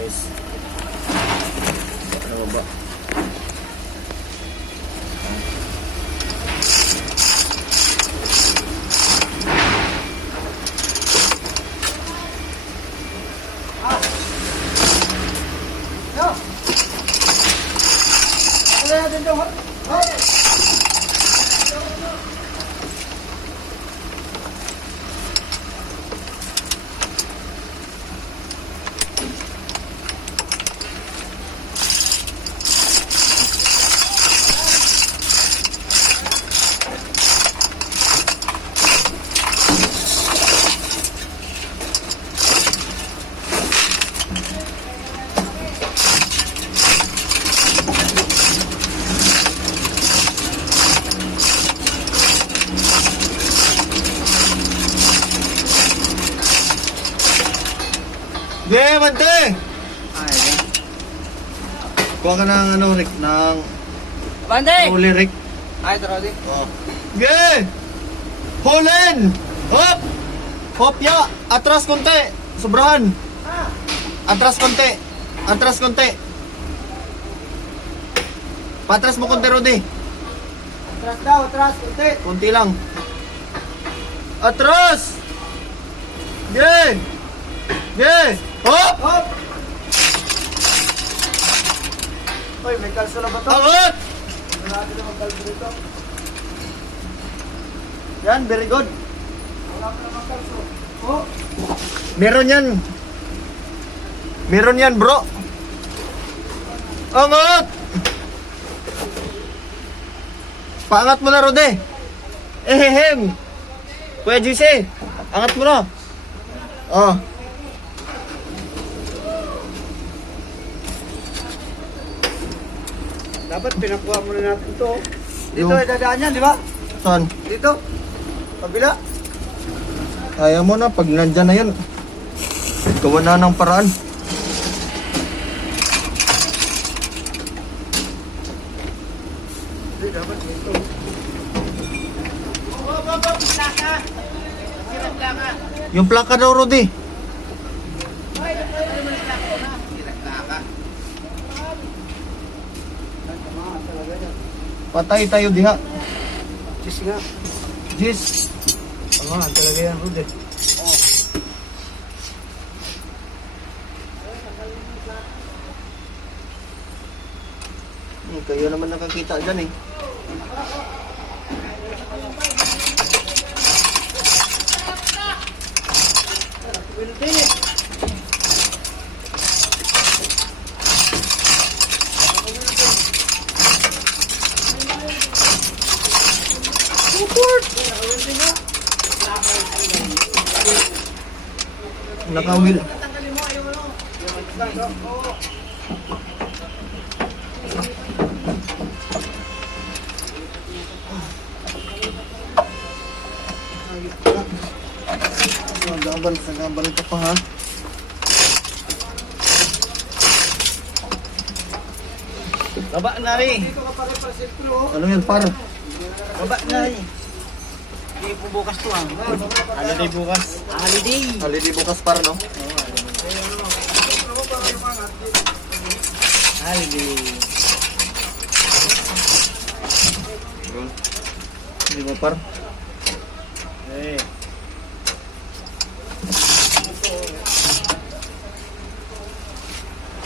guys. Ano ba? Yeah, Mante! Kuha ka ng ano, Rick, ng Bande! huli, Rick. Ay, Trodi. Oh. Yeah! Hulin! Hop! Hop, ya! Atras konti! Sobrahan! Atras konti! Atras konti! Patras mo konti, Rudy. Atras daw, atras, kunti. Konti lang. Atras! Yeah! Yeah! Hop! Hop! Uy, may kalso na ba to? Angat! Hindi natin na magkalso dito. Yan, very good. Wala pa naman kalso. Oh! Meron yan. Meron yan, bro. Angat! Paangat mo na, Rode. Ehehem. Kuya GC, angat mo na. Oh. Dapat pinakuha muna natin ito. Dito Yung- ay dadaan yan, di ba? Saan? Dito. Pabila. Kaya mo na, pag nandyan na yun. Gawa na ng paraan. Hindi, dapat dito. Yung plaka daw, Rode. Patay tayo diha. Diyos nga. Jis. Tama, talaga yan, Rude. Kayo naman nakakita dyan eh. Nakawil. Nagabal ka pa ha. Baba na rin. Ano yan par? Baba na rin. Hindi po bukas to ah. Holiday bukas. Holiday. Holiday bukas par no? Holiday. Yun. Hindi mo par? Eh.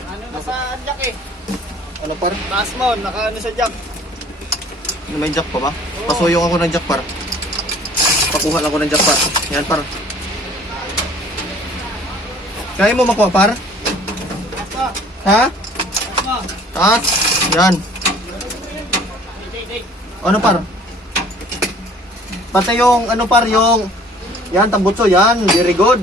Ano na sa jack eh? Ano par? Taas mo, naka ano sa jack. May jack pa ba? Pasuyong ako ng jack par. Pakuha lang ako ng jack par. Yan par. Kaya mo makuha par? Taas mo. Ha? Taas mo. Taas. Yan. Ano par? Pati yung ano par yung yan tambutso yan. Very good.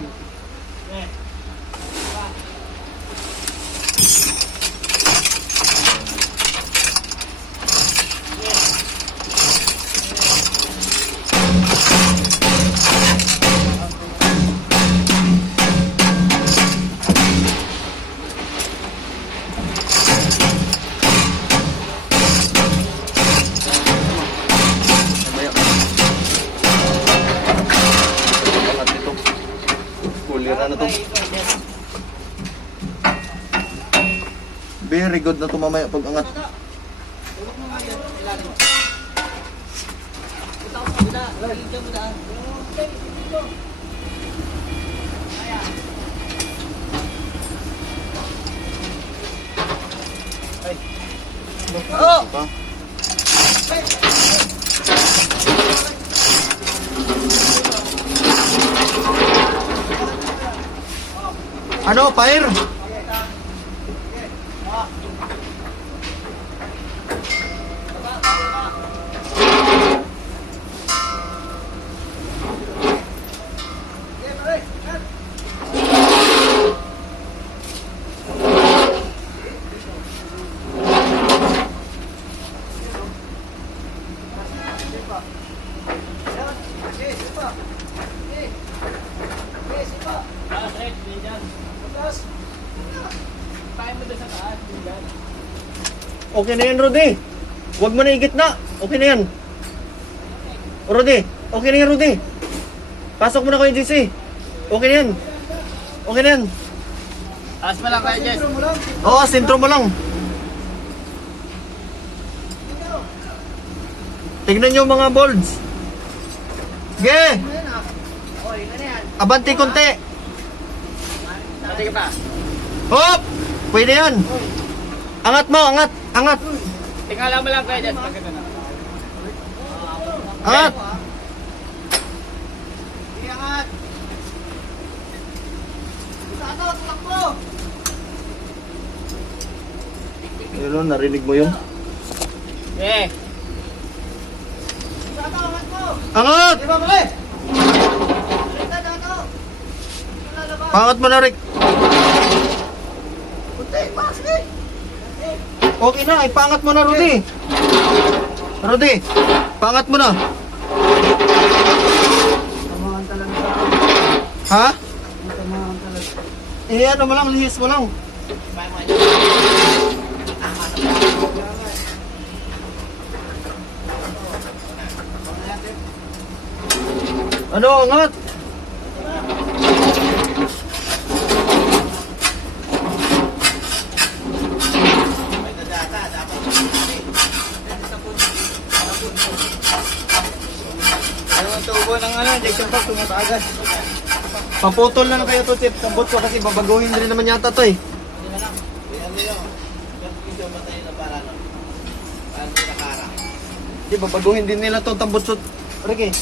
Mamaya. Angat nito. Very good na ito mamaya pag angat. Tulog mo nga yan. Ilalim mo. Ito ako sa kabila. Dito mo daan. Oh! Pa. Ano, fire? Okay na yan, Rudy. Huwag mo na igit na. Okay na yan. Rudy, okay na yan, Rudy. Pasok mo na kayo, JC. Okay na yan. Okay na yan. Alas mo lang kayo, Jess. Oo, sentro mo lang. Tignan nyo mga bolts. Ge! Abanti konti. Pati ka pa. Hop! Pwede yan. Angat mo, angat. Angat. Tingala mo lang kayo, Jess. Angat. Iangat. Ano, tumakbo. Ayun, narinig mo yung? Eh. Angat! Pangat mo na, Rick. Okay na, ipangat mo na, Rudy. Rudy, pangat mo na. Ha? Ano mo lang, lihis mo lang. Ano, angat? Yung tubo ng ano, injection box, tumatagas. Paputol na kayo to, Tip. Tambot ko kasi babaguhin rin naman yata to eh. Di, babaguhin din nila to, tambot so. Ricky.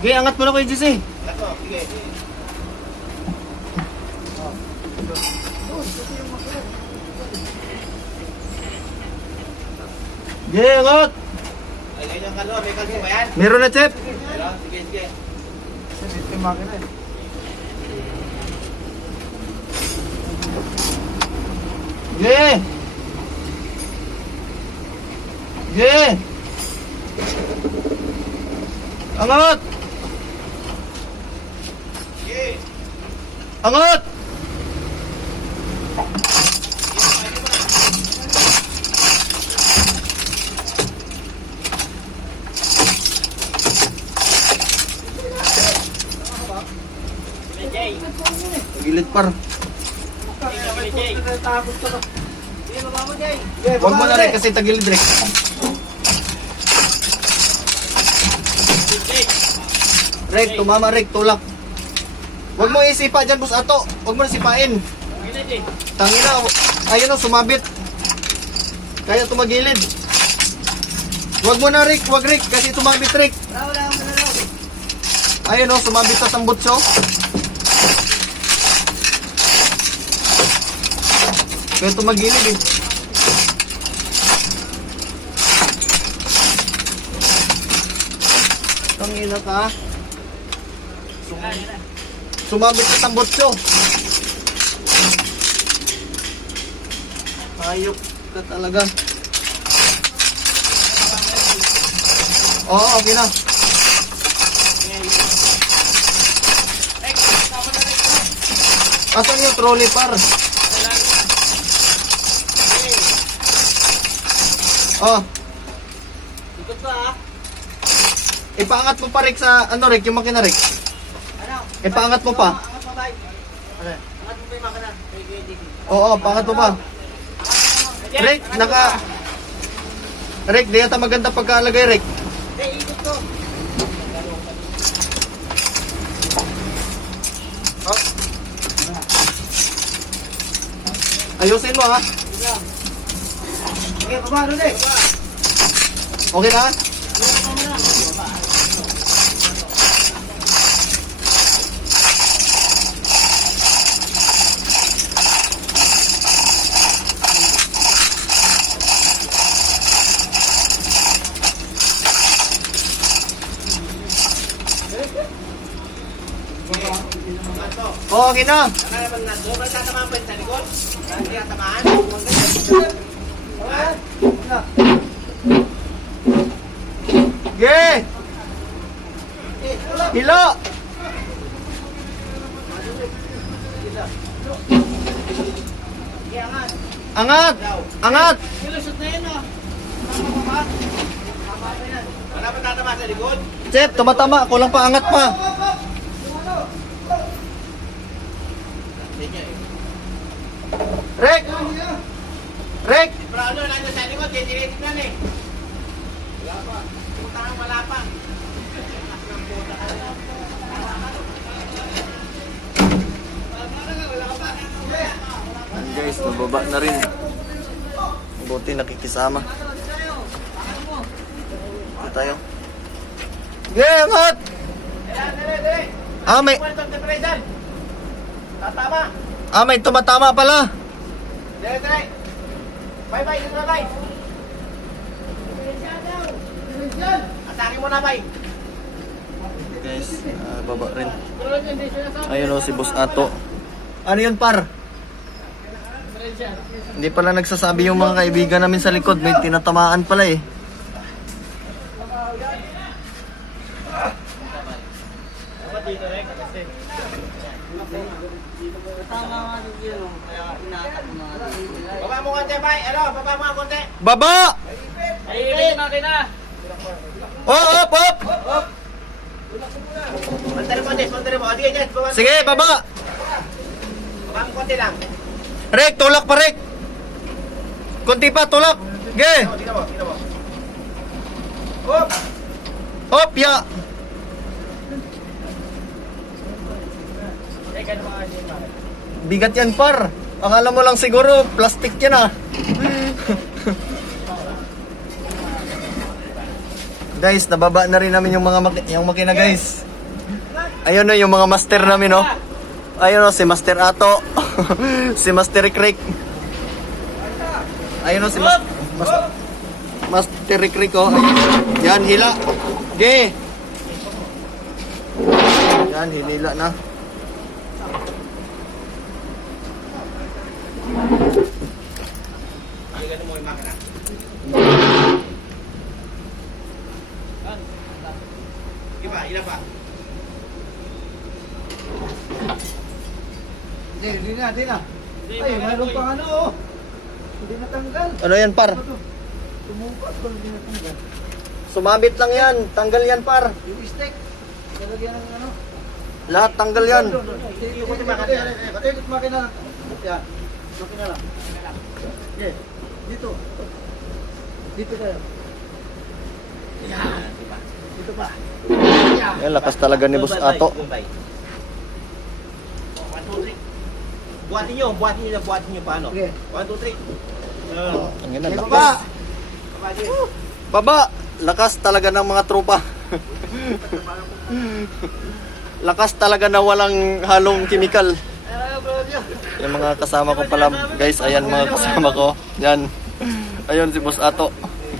Okay, angat mo na kayo, JC. Okay, angat. Meron na, Chip. Okay. Okay. Angat. Angat. Gilid par. Huwag mo na rin kasi tagilid rin. Rick, tumama Rick, tulak. Huwag mo isipa dyan, boss ato. Huwag mo na sipain. Tangina, ayun o, sumabit. Kaya tumagilid. Huwag mo na Rick, huwag Rick, kasi tumabit Rick. Ayun o, sumabit sa tambutso. Kaya tumagilid eh. Tangina ka. Sumabit sa tambutso. Ayok ka talaga. Oo, okay na. Asan yung trolley par? Oh. Ikot ba? Ipaangat mo pa Rick sa ano Rick, yung makina Rick. Ano? Ipaangat mo pa. Angat mo pa yung makina. Oo, pangat mo pa. Rick, Rick, di yata maganda pagkalagay, Rick. Ikot ko. Ayusin mo, ha? Okay, baba doon eh. Okay na? Oo, okay na. Sobrang tatamaan pa yung sa likod. Hindi tatamaan. Yeah! Hilo! Angat! Angat! Nilusot na yun oh. Wala pa tatamaan sa likod? Chef, tumatama. Kulang pa, angat pa. Rick! Rick! Bravo, nandiyan sa likod. Titiritig na eh. Wala pa. Puta kang wala pa. Guys, nababa na rin. Buti nakikisama. Ito tayo. Yeah, angat! Ah, may... Tatama. Ah, may tumatama pala. Dire. Bye-bye, dito na bye. Atake mo na bye. Guys, baba rin. Ayun o, si Boss Ato. Ano yun, par? Hindi pala nagsasabi yung mga kaibigan namin sa likod. May tinatamaan pala eh. Baba mo konti bye. Ano, baba mo konti. Baba! Ay, makina. Oh, up, up! Pantari mo, Des. Pantari mo. O, sige, Des. Baba. Sige, baba! Baba mo konti lang. Rick, tulak pa, Rick! Kunti pa, tulak! Ge! Dito mo, dito mo. Hop! Hop, ya! Bigat yan, par. Akala mo lang siguro, plastic yan ah. Guys, nababa na rin namin yung mga yung makina, guys. Ayun no, yung mga master namin, no. Ayun no, si Master Ato. Si Master Rick. Ayun no, si Master Rick, oh. Yan, hila. Ge! Yan, hinila na. Balikan mo yung makina. Iba, ilan pa? Hindi na. Ay, mayroon pang ano, oh. Hindi natanggal. Ano yan, par? Tumukat ko, hindi natanggal. Sumabit lang yan. Tanggal yan, par. Yung stick, nalagyan ng ano. Lahat tanggal yan. Ikot makina lang. Yan, makina lang. Okay, dito. Dito tayo. Yan, iba. Dito pa. Yan, lakas talaga ni Boss Ato. Buhatin nyo paano? Okay. 1, 2, 3. Ang ina, Okay, lakas. baba. Baba! Lakas talaga ng mga tropa. Lakas talaga na walang halong kimikal. Yung mga kasama ko pala, guys, ayan mga kasama ko. Yan. Ayun si Boss Ato.